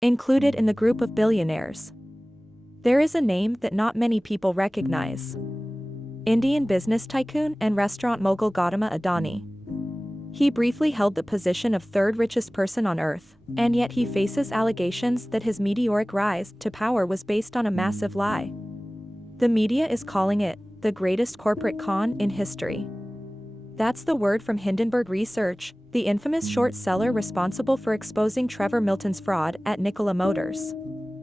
Included in the group of billionaires, there is a name that not many people recognize. Indian business tycoon and restaurant mogul Gautam Adani. He briefly held the position of third richest person on earth, and yet he faces allegations that his meteoric rise to power was based on a massive lie. The media is calling it the greatest corporate con in history. That's the word from Hindenburg Research, the infamous short seller responsible for exposing Trevor Milton's fraud at Nikola Motors.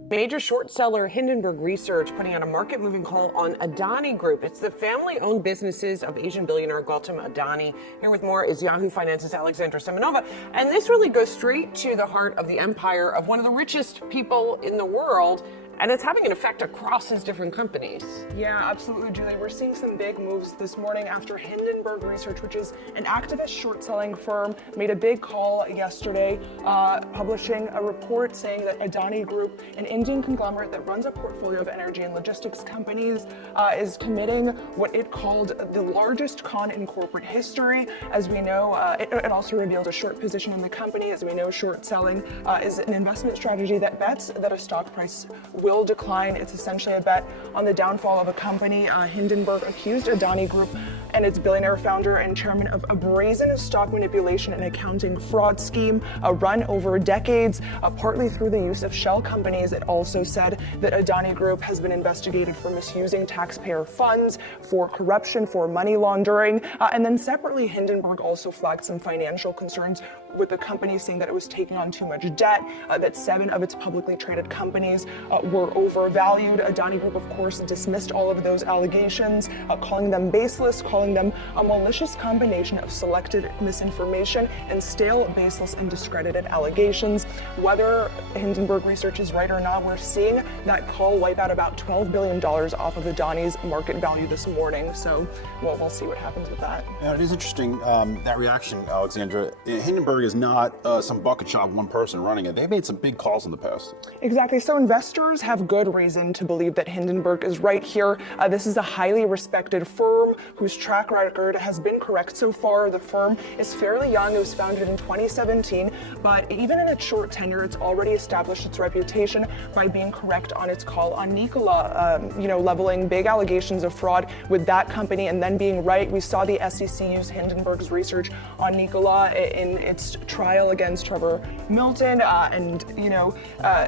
Major short seller Hindenburg Research putting out a market-moving call on Adani Group. It's the family-owned businesses of Asian billionaire Gautam Adani. Here with more is Yahoo Finance's Alexandra Semenova. And this really goes straight to the heart of the empire of one of the richest people in the world. And it's having an effect across his different companies. Yeah, absolutely, Julie. We're seeing some big moves this morning after Hindenburg Research, which is an activist short-selling firm, made a big call yesterday, publishing a report saying that Adani Group, an Indian conglomerate that runs a portfolio of energy and logistics companies, is committing what it called the largest con in corporate history. As we know, it also revealed a short position in the company. As we know, short-selling is an investment strategy that bets that a stock price will decline. It's essentially a bet on the downfall of a company. Hindenburg accused Adani Group and its billionaire founder and chairman of a brazen stock manipulation and accounting fraud scheme run over decades, partly through the use of shell companies. It also said that Adani Group has been investigated for misusing taxpayer funds, for corruption, for money laundering. And then separately, Hindenburg also flagged some financial concerns with the company, saying that it was taking on too much debt, that 7 of its publicly traded companies were overvalued. Adani Group, of course, dismissed all of those allegations, calling them baseless, calling them a malicious combination of selected misinformation and stale, baseless, and discredited allegations. Whether Hindenburg Research is right or not, we're seeing that call wipe out about $12 billion off of Adani's market value this morning. So we'll see what happens with that. Yeah, it is interesting, that reaction, Alexandra. Hindenburg is not some bucket shop, one person running it. They've made some big calls in the past. Exactly. So investors have good reason to believe that Hindenburg is right here. This is a highly respected firm whose track record has been correct so far. The firm is fairly young. It was founded in 2017, but even in its short tenure, it's already established its reputation by being correct on its call on Nikola, leveling big allegations of fraud with that company and then being right. We saw the SEC use Hindenburg's research on Nikola in its trial against Trevor Milton,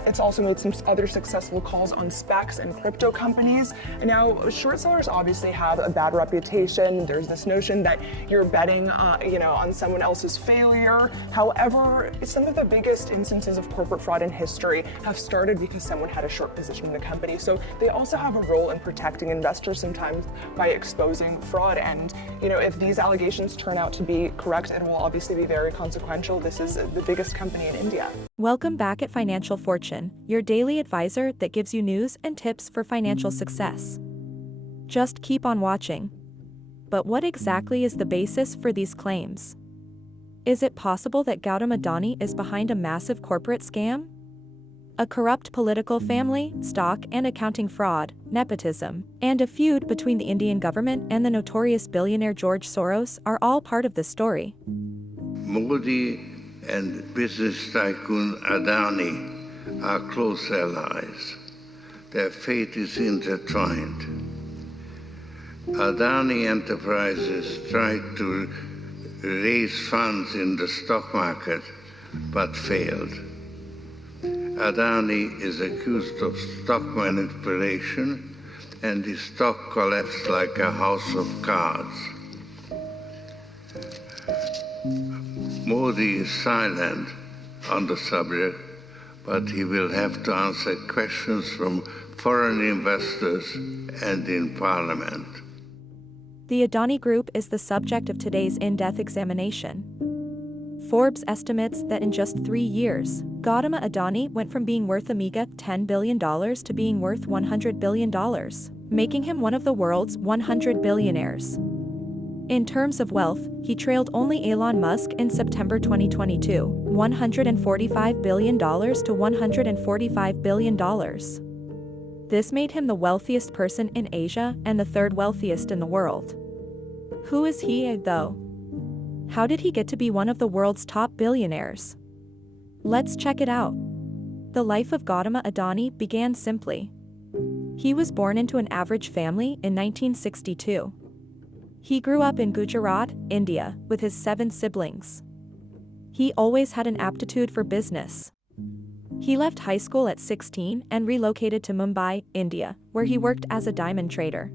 it's also made some other successful calls on SPACs and crypto companies. Now, short sellers obviously have a bad reputation. There's this notion that you're betting, on someone else's failure. However, some of the biggest instances of corporate fraud in history have started because someone had a short position in the company. So they also have a role in protecting investors sometimes by exposing fraud. And, if these allegations turn out to be correct, it will obviously be very consequential. This is the biggest company in India. Welcome back at Financial Fortune, your daily advisor that gives you news and tips for financial success. Just keep on watching. But what exactly is the basis for these claims? Is it possible that Gautam Adani is behind a massive corporate scam? A corrupt political family, stock and accounting fraud, nepotism, and a feud between the Indian government and the notorious billionaire George Soros are all part of this story. Modi and business tycoon Adani are close allies. Their fate is intertwined. Adani Enterprises tried to raise funds in the stock market but failed. Adani is accused of stock manipulation and his stock collapsed like a house of cards. Modi is silent on the subject, but he will have to answer questions from foreign investors and in Parliament. The Adani Group is the subject of today's in-depth examination. Forbes estimates that in just 3 years, Gautam Adani went from being worth a meager $10 billion to being worth $100 billion, making him one of the world's 100 billionaires. In terms of wealth, he trailed only Elon Musk in September 2022, $145 billion to $145 billion. This made him the wealthiest person in Asia and the third wealthiest in the world. Who is he, though? How did he get to be one of the world's top billionaires? Let's check it out. The life of Gautam Adani began simply. He was born into an average family in 1962. He grew up in Gujarat, India, with his 7 siblings. He always had an aptitude for business. He left high school at 16 and relocated to Mumbai, India, where he worked as a diamond trader.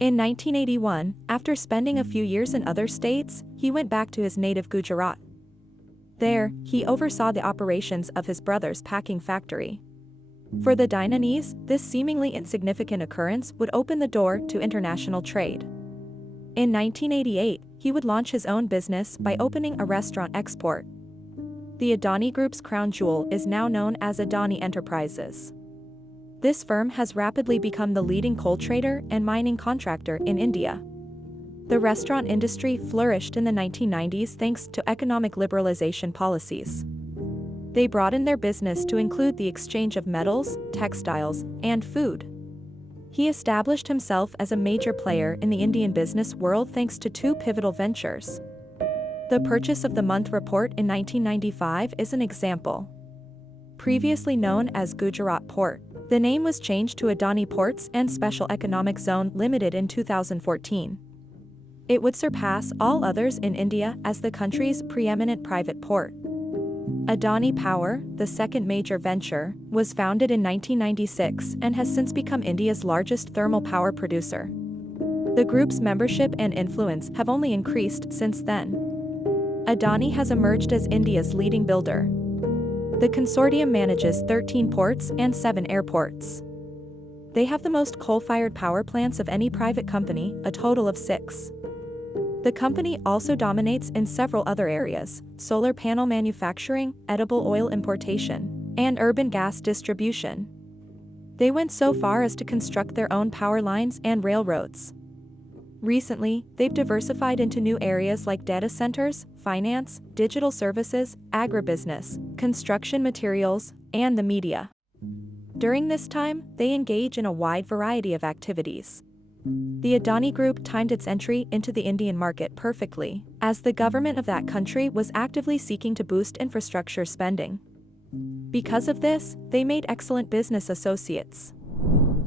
In 1981, after spending a few years in other states, he went back to his native Gujarat. There, he oversaw the operations of his brother's packing factory. For the Dainanese, this seemingly insignificant occurrence would open the door to international trade. In 1988, he would launch his own business by opening a restaurant export. The Adani Group's crown jewel is now known as Adani Enterprises. This firm has rapidly become the leading coal trader and mining contractor in India. The restaurant industry flourished in the 1990s thanks to economic liberalization policies. They broadened their business to include the exchange of metals, textiles, and food. He established himself as a major player in the Indian business world thanks to 2 pivotal ventures. The Purchase of the Month report in 1995 is an example. Previously known as Gujarat Port, the name was changed to Adani Ports and Special Economic Zone Limited in 2014. It would surpass all others in India as the country's preeminent private port. Adani Power, the second major venture, was founded in 1996 and has since become India's largest thermal power producer. The group's membership and influence have only increased since then. Adani has emerged as India's leading builder. The consortium manages 13 ports and 7 airports. They have the most coal-fired power plants of any private company, a total of 6. The company also dominates in several other areas: solar panel manufacturing, edible oil importation, and urban gas distribution. They went so far as to construct their own power lines and railroads. Recently, they've diversified into new areas like data centers, finance, digital services, agribusiness, construction materials, and the media. During this time, they engage in a wide variety of activities. The Adani Group timed its entry into the Indian market perfectly, as the government of that country was actively seeking to boost infrastructure spending. Because of this, they made excellent business associates.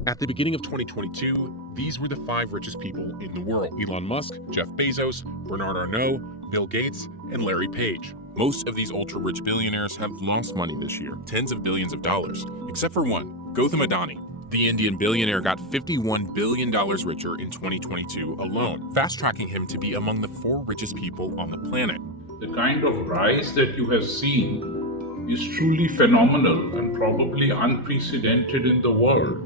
At the beginning of 2022, these were the 5 richest people in the world: Elon Musk, Jeff Bezos, Bernard Arnault, Bill Gates, and Larry Page. Most of these ultra-rich billionaires have lost money this year, tens of billions of dollars, except for one, Gautam Adani. The Indian billionaire got $51 billion richer in 2022 alone, fast-tracking him to be among the 4 richest people on the planet. The kind of rise that you have seen is truly phenomenal and probably unprecedented in the world,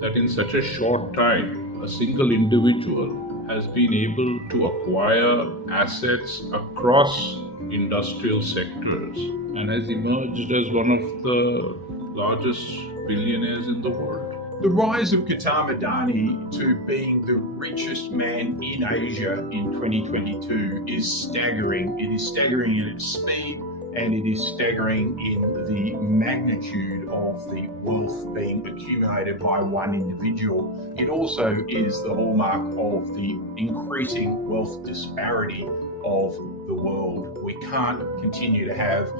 that in such a short time, a single individual has been able to acquire assets across industrial sectors and has emerged as one of the largest billionaires in the world. The rise of Gautam Adani to being the richest man in Asia in 2022 is staggering. It is staggering in its speed, and it is staggering in the magnitude of the wealth being accumulated by one individual. It also is the hallmark of the increasing wealth disparity of the world. We can't continue to have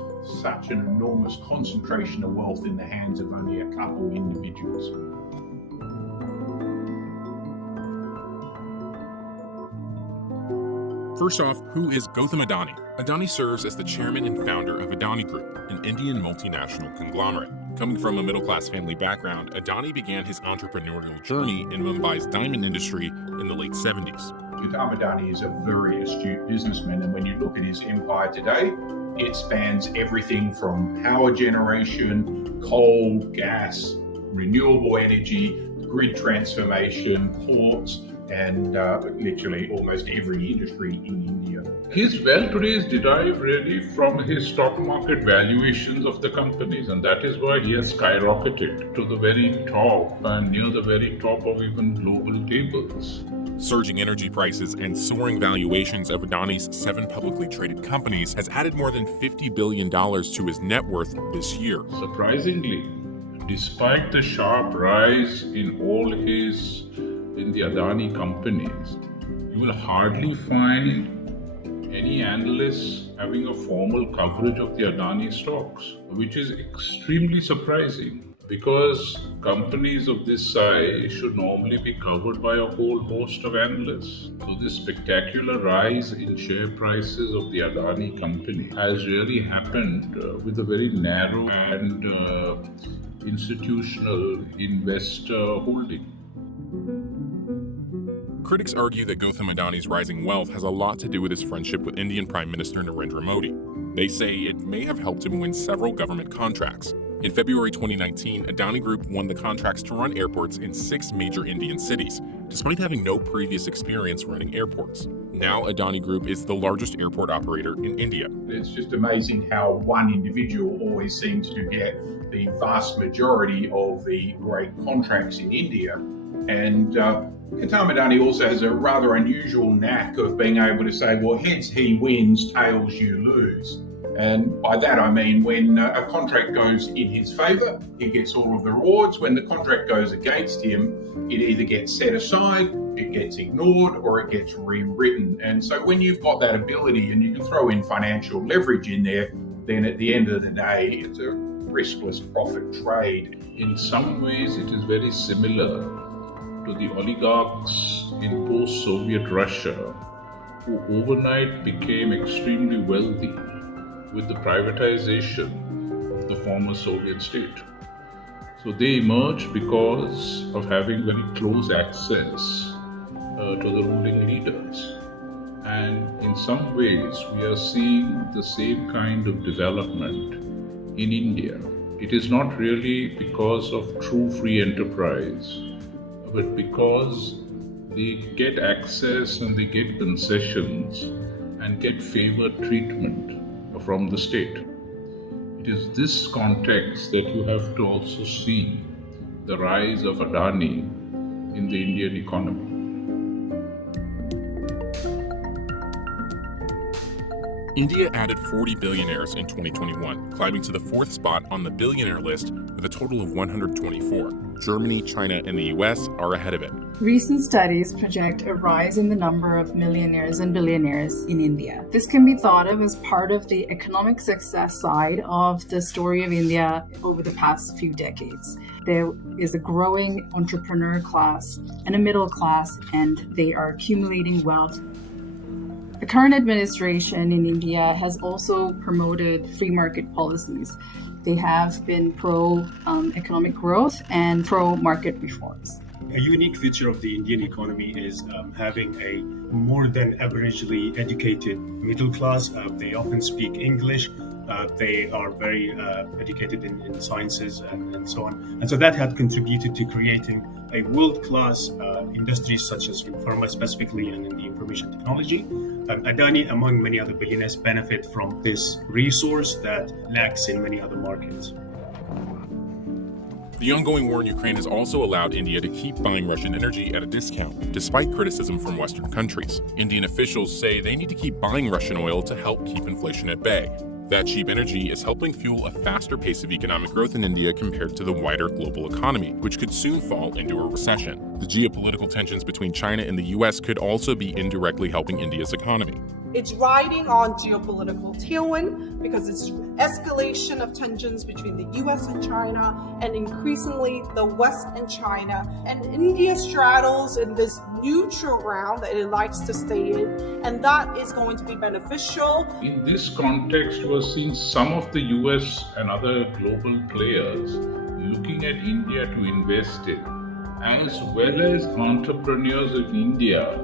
such an enormous concentration of wealth in the hands of only a couple of individuals. First off, who is Gautam Adani? Adani serves as the chairman and founder of Adani Group, an Indian multinational conglomerate. Coming from a middle-class family background, Adani began his entrepreneurial journey in Mumbai's diamond industry in the late 70s. Gautam Adani is a very astute businessman, and when you look at his empire today, it spans everything from power generation, coal, gas, renewable energy, grid transformation, ports, and literally almost every industry in India. His wealth today is derived really from his stock market valuations of the companies, and that is why he has skyrocketed to the very top and near the very top of even global tables. Surging energy prices and soaring valuations of Adani's 7 publicly traded companies has added more than $50 billion to his net worth this year. Surprisingly, despite the sharp rise in the Adani companies, you will hardly find any analysts having a formal coverage of the Adani stocks, which is extremely surprising because companies of this size should normally be covered by a whole host of analysts. So this spectacular rise in share prices of the Adani company has really happened with a very narrow and institutional investor holding. Critics argue that Gautam Adani's rising wealth has a lot to do with his friendship with Indian Prime Minister Narendra Modi. They say it may have helped him win several government contracts. In February 2019, Adani Group won the contracts to run airports in 6 major Indian cities, despite having no previous experience running airports. Now, Adani Group is the largest airport operator in India. It's just amazing how one individual always seems to get the vast majority of the great contracts in India. And Gautam Adani also has a rather unusual knack of being able to say, well, heads he wins, tails you lose. And by that I mean when a contract goes in his favour, he gets all of the rewards. When the contract goes against him, it either gets set aside, it gets ignored, or it gets rewritten. And so when you've got that ability and you can throw in financial leverage in there, then at the end of the day, it's a riskless profit trade. In some ways, it is very similar to the oligarchs in post-Soviet Russia who overnight became extremely wealthy with the privatization of the former Soviet state. So they emerged because of having very close access to the ruling leaders. And in some ways, we are seeing the same kind of development in India. It is not really because of true free enterprise, but because they get access and they get concessions and get favored treatment from the state. It is this context that you have to also see the rise of Adani in the Indian economy. India added 40 billionaires in 2021, climbing to the 4th spot on the billionaire list with a total of 124. Germany, China, and the US are ahead of it. Recent studies project a rise in the number of millionaires and billionaires in India. This can be thought of as part of the economic success side of the story of India over the past few decades. There is a growing entrepreneur class and a middle class, and they are accumulating wealth. The current administration in India has also promoted free market policies. They have been pro-economic growth and pro-market reforms. A unique feature of the Indian economy is having a more than averagely educated middle class. They often speak English. They are very educated in sciences and so on. And so that had contributed to creating a world-class industries such as pharma specifically and in the information technology. Adani, among many other billionaires, benefit from this resource that lacks in many other markets. The ongoing war in Ukraine has also allowed India to keep buying Russian energy at a discount, despite criticism from Western countries. Indian officials say they need to keep buying Russian oil to help keep inflation at bay. That cheap energy is helping fuel a faster pace of economic growth in India compared to the wider global economy, which could soon fall into a recession. The geopolitical tensions between China and the US could also be indirectly helping India's economy. It's riding on geopolitical tailwind because it's escalation of tensions between the US and China, and increasingly the West and China. And India straddles in this neutral ground that it likes to stay in, and that is going to be beneficial. In this context, we're seeing some of the US and other global players looking at India to invest in, as well as entrepreneurs of India.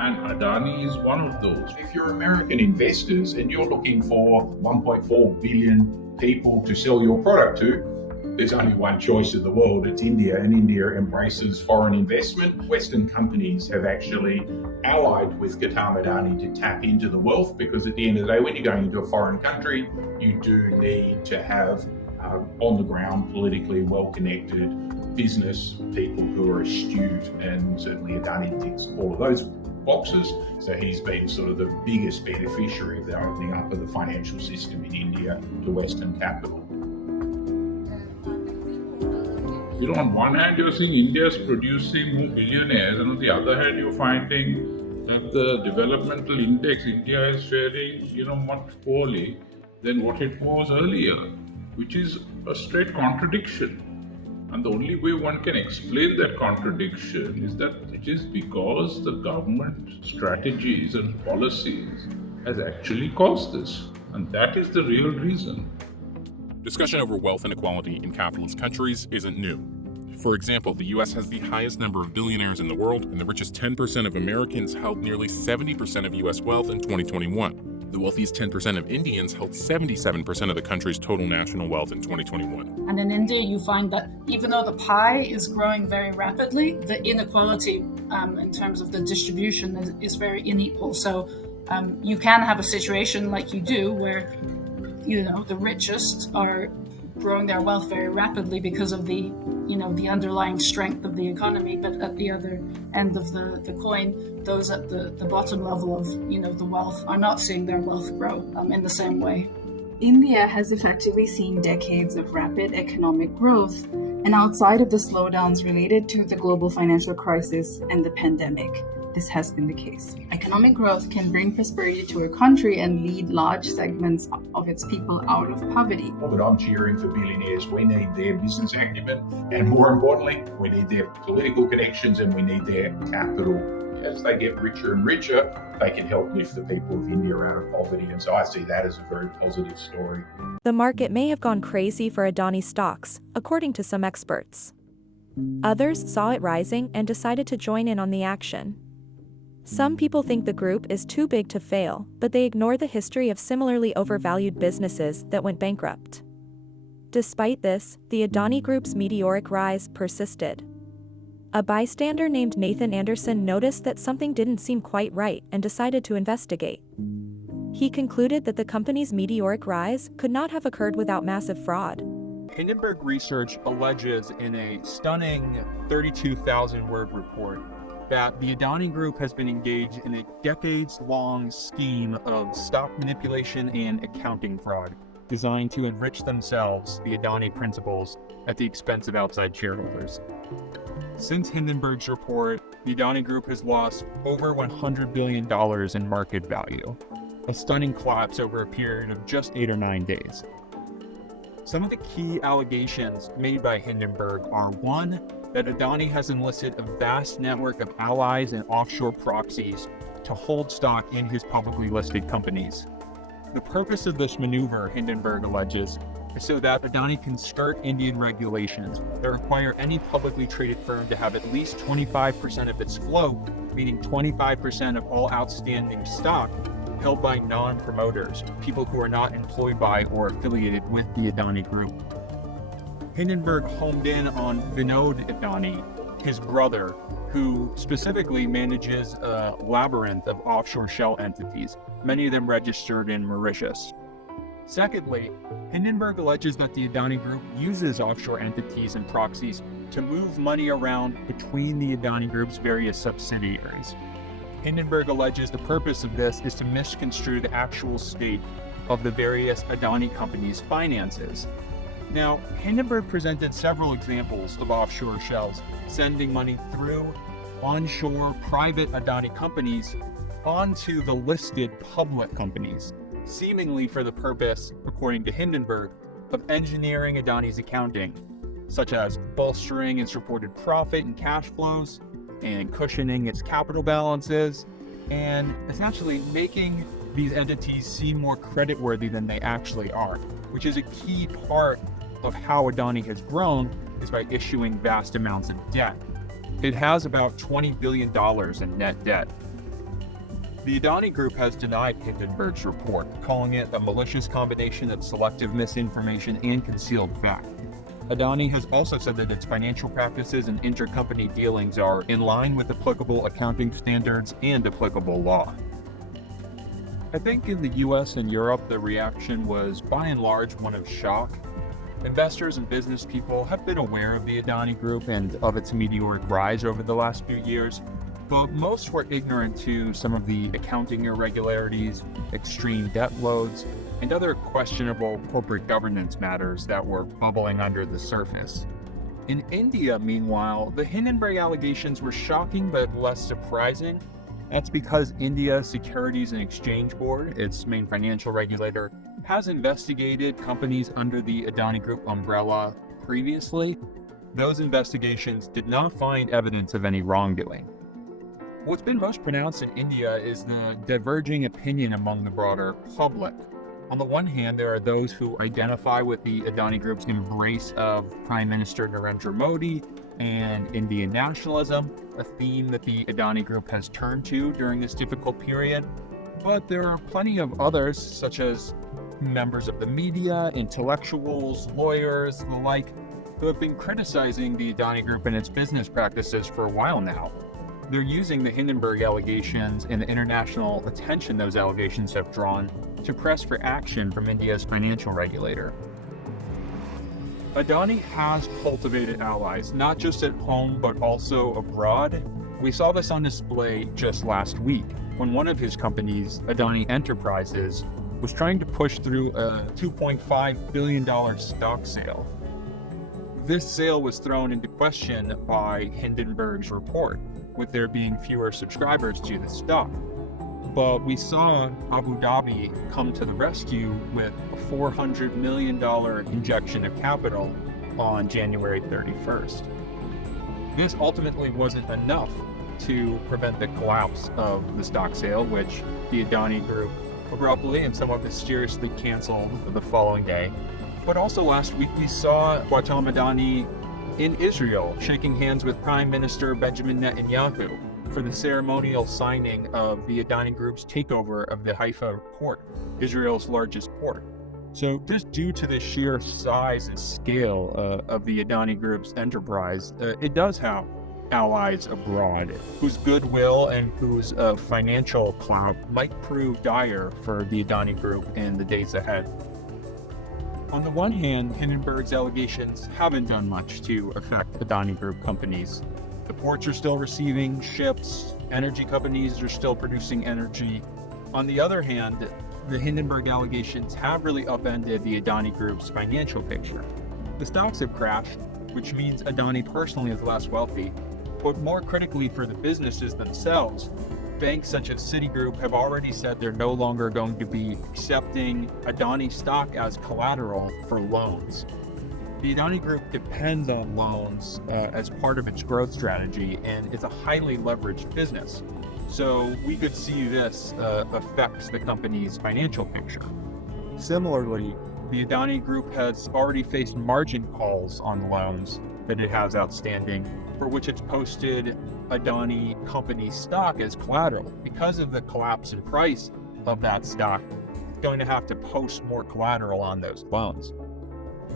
And Adani is one of those. If you're American investors and you're looking for 1.4 billion people to sell your product to, there's only one choice in the world, it's India, and India embraces foreign investment. Western companies have actually allied with Gautam Adani to tap into the wealth, because at the end of the day, when you're going into a foreign country, you do need to have on the ground, politically well-connected business people who are astute, and certainly Adani ticks all of those boxes. So he's been sort of the biggest beneficiary of the opening up of the financial system in India to Western capital. You know, on one hand, you're seeing India's producing more billionaires, and on the other hand, you're finding and the developmental index, India is faring, much poorly than what it was earlier, which is a straight contradiction. And the only way one can explain that contradiction is that it is because the government strategies and policies has actually caused this. And that is the real reason. Discussion over wealth inequality in capitalist countries isn't new. For example, the US has the highest number of billionaires in the world, and the richest 10% of Americans held nearly 70% of US wealth in 2021. The wealthiest 10% of Indians held 77% of the country's total national wealth in 2021. And in India, you find that even though the pie is growing very rapidly, the inequality in terms of the distribution is very unequal. So you can have a situation like you do where, the richest are growing their wealth very rapidly because of the underlying strength of the economy. But at the other end of the coin, those at the bottom level of, the wealth are not seeing their wealth grow in the same way. India has effectively seen decades of rapid economic growth, and outside of the slowdowns related to the global financial crisis and the pandemic, this has been the case. Economic growth can bring prosperity to a country and lead large segments of its people out of poverty. But I'm cheering for billionaires. We need their business acumen, and more importantly, we need their political connections and we need their capital. As they get richer and richer, they can help lift the people of India out of poverty. And so I see that as a very positive story. The market may have gone crazy for Adani stocks, according to some experts. Others saw it rising and decided to join in on the action. Some people think the group is too big to fail, but they ignore the history of similarly overvalued businesses that went bankrupt. Despite this, the Adani Group's meteoric rise persisted. A bystander named Nathan Anderson noticed that something didn't seem quite right and decided to investigate. He concluded that the company's meteoric rise could not have occurred without massive fraud. Hindenburg Research alleges in a stunning 32,000-word report that the Adani Group has been engaged in a decades-long scheme of stock manipulation and accounting fraud designed to enrich themselves, the Adani principals, at the expense of outside shareholders. Since Hindenburg's report, the Adani Group has lost over $100 billion in market value, a stunning collapse over a period of just 8 or 9 days. Some of the key allegations made by Hindenburg are: 1, that Adani has enlisted a vast network of allies and offshore proxies to hold stock in his publicly listed companies. The purpose of this maneuver, Hindenburg alleges, is so that Adani can skirt Indian regulations that require any publicly traded firm to have at least 25% of its float, meaning 25% of all outstanding stock, held by non-promoters, people who are not employed by or affiliated with the Adani Group. Hindenburg homed in on Vinod Adani, his brother, who specifically manages a labyrinth of offshore shell entities, many of them registered in Mauritius. Secondly, Hindenburg alleges that the Adani Group uses offshore entities and proxies to move money around between the Adani Group's various subsidiaries. Hindenburg alleges the purpose of this is to misconstrue the actual state of the various Adani companies' finances. Now, Hindenburg presented several examples of offshore shells sending money through onshore private Adani companies onto the listed public companies, seemingly for the purpose, according to Hindenburg, of engineering Adani's accounting, such as bolstering its reported profit and cash flows, and cushioning its capital balances, and essentially making these entities seem more creditworthy than they actually are, which is a key part of how Adani has grown, is by issuing vast amounts of debt. It has about $20 billion in net debt. The Adani Group has denied Hindenburg's report, calling it a malicious combination of selective misinformation and concealed fact. Adani has also said that its financial practices and intercompany dealings are in line with applicable accounting standards and applicable law. I think in the US and Europe, the reaction was by and large one of shock. Investors and business people have been aware of the Adani Group and of its meteoric rise over the last few years, but most were ignorant to some of the accounting irregularities, extreme debt loads, and other questionable corporate governance matters that were bubbling under the surface. In India, meanwhile, the Hindenburg allegations were shocking but less surprising, That's because India's Securities and Exchange Board, its main financial regulator, has investigated companies under the Adani Group umbrella previously. Those investigations did not find evidence of any wrongdoing. What's been most pronounced in India is the diverging opinion among the broader public. On the one hand, there are those who identify with the Adani Group's embrace of Prime Minister Narendra Modi and Indian nationalism, a theme that the Adani Group has turned to during this difficult period. But there are plenty of others, such as members of the media, intellectuals, lawyers, the like, who have been criticizing the Adani Group and its business practices for a while now. They're using the Hindenburg allegations and the international attention those allegations have drawn to press for action from India's financial regulator. Adani has cultivated allies, not just at home, but also abroad. We saw this on display just last week when one of his companies, Adani Enterprises, was trying to push through a $2.5 billion stock sale. This sale was thrown into question by Hindenburg's report, with there being fewer subscribers to the stock. But we saw Abu Dhabi come to the rescue with a $400 million injection of capital on January 31st. This ultimately wasn't enough to prevent the collapse of the stock sale, which the Adani Group abruptly and somewhat mysteriously canceled the following day. But also last week we saw Gautam Adani in Israel shaking hands with Prime Minister Benjamin Netanyahu for the ceremonial signing of the Adani Group's takeover of the Haifa port, Israel's largest port. So just due to the sheer size and scale of the Adani Group's enterprise, it does have allies abroad whose goodwill and whose financial clout might prove dire for the Adani Group in the days ahead. On the one hand, Hindenburg's allegations haven't done much to affect Adani Group companies. The ports are still receiving ships, energy companies are still producing energy. On the other hand, the Hindenburg allegations have really upended the Adani Group's financial picture. The stocks have crashed, which means Adani personally is less wealthy, but more critically for the businesses themselves, banks such as Citigroup have already said they're no longer going to be accepting Adani stock as collateral for loans. The Adani Group depends on loans as part of its growth strategy, and it's a highly leveraged business. So we could see this affects the company's financial picture. Similarly, the Adani Group has already faced margin calls on loans that it has outstanding, for which it's posted Adani company stock as collateral. Because of the collapse in price of that stock, it's going to have to post more collateral on those loans.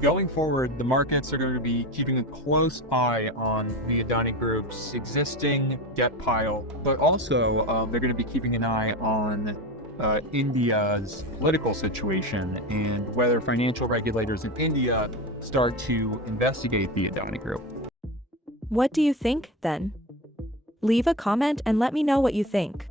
Going forward, the markets are going to be keeping a close eye on the Adani Group's existing debt pile, but also they're going to be keeping an eye on India's political situation and whether financial regulators in India start to investigate the Adani Group. What do you think, then? Leave a comment and let me know what you think.